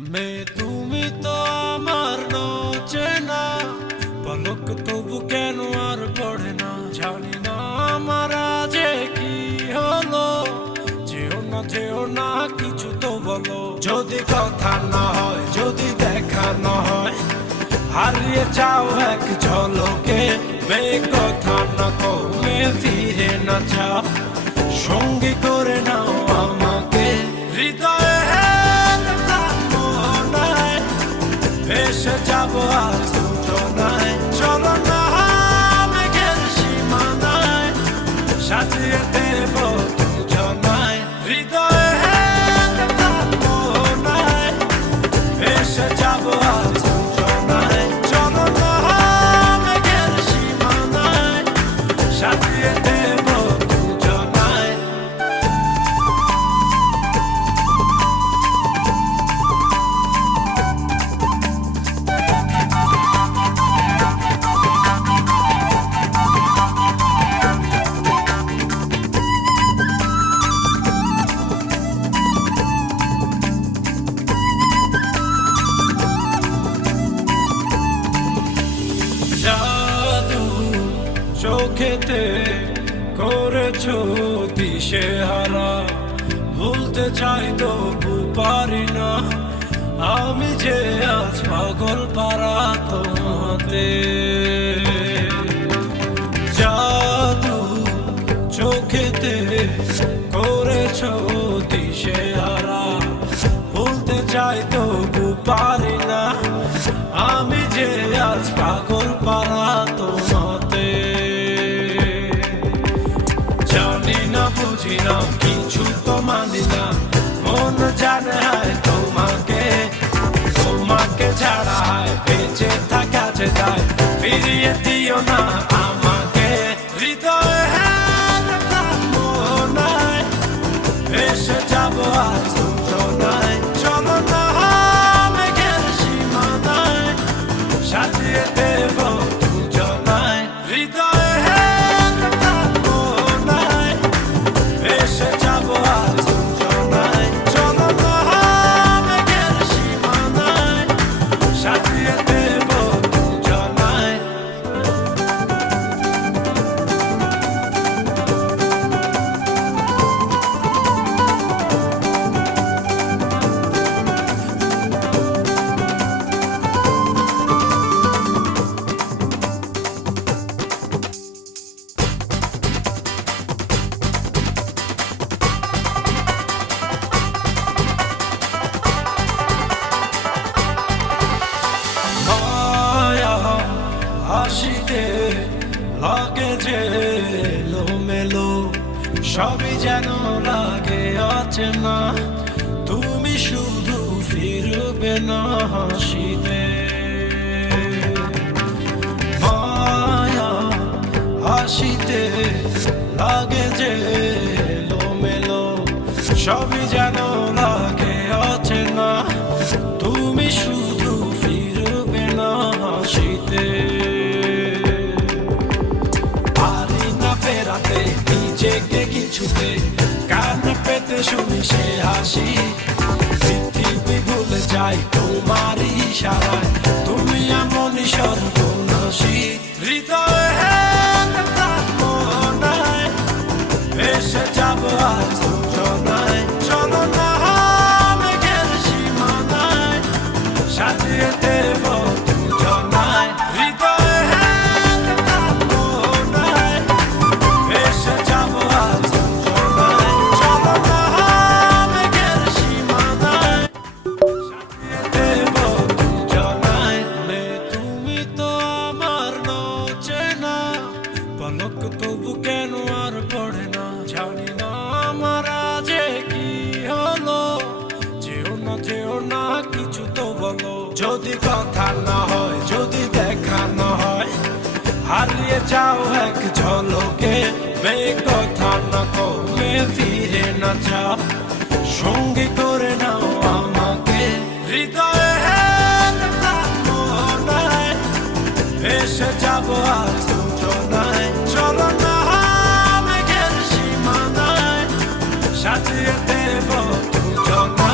তুমি তো আমার চেনা পলক তবু কেন আর পড়ে না, জানি না আমার যে কি হলো। যেও না কিছু তো বলো, যদি কথা না হয়, যদি দেখা না হয়, হারিয়ে যাও এক ঝলকে। কথা না কমে ফিরে না যাও, সঙ্গী করে নাও আমাকে। হৃদয়ে এসে যাবো আজ দুজনায়, চলো না মেঘের সীমানায়, সাজিয়ে দেব দুজনায়। হৃদয়ে এসে যাবো আজ দুজনায়, চলো না মেঘের সীমানায়, সাজিয়ে দেব দুজনায়। জাদু চোখেতে করেছো দিশেহারা, ভুলতে চাই তবু পারি না, আমি যে আজ পাগল পারা তোমাতে। জাদু চোখেতে করেছো দিশেহারা, ভুলতে চাই তবু পারি না, আমি যে আজ পাগল পারা তোমাতে। জানি না বুঝি না কিছু তো মানি না, মন জানে হায় তোমাকে, তোমাকে ছাড়া হায় বেঁচে থাকা যে যায়, ফিরিয়ে দিও না আমাকে। হৃদয়ে মনায় এসে যাবো আজ দুজনায়, চলো না মেঘের সীমানায়, সাজিয়ে দেব দুজনায়। হৃদয়ে মনায় এসে যাবো আজ দুজনায়, চলো না মেঘের সীমানায়, সাজিয়ে দেব দুজনায়। মায়া হাসিতে লাগে যে এলোমেলো, সবই যেন লাগে অচেনা, তুমি শুধু ফিরবে না হাসিতে। মায়া হাসিতে লাগে যে এলোমেলো, সবই যেন লাগে অচেনা, তুমি শুধু ফিরবে না হাসিতে। পারি না ফেরাতে নিজেকে কিছুতে, কান পেতে শুনি সে হাসি, পৃথিবী ভুলে যাই তোমারই ইশারায়, তুমি এমনই সর্বনাশী। হৃদয়ে মনায় এসে যাবো আজ দুজনায়, চলো না মেঘের সীমানায়, সাজিয়ে দেব দুজনায়। হৃদয়ে মনায় এসে যাবো আজ দুজনায়, চলো না মেঘের সীমানায়, সাজিয়ে দেব দুজনায়। তুমি তো আমার চেনা পলক তবু কেন আর পড়ে না, জানি না আমার যে কি হলো। যেও না কিছু তো বলো, যদি কথা না হয়, যদি দেখা না হয়, হারিয়ে যাও এক ঝলকে। কথা না কমে ফিরে না যাও, সঙ্গী করে নাও আমাকে। হৃদয়ে মনায় এসে যাবো আজ দুজনায়, চলো না মেঘের সীমানায়, সাজিয়ে দেব দুজনায়।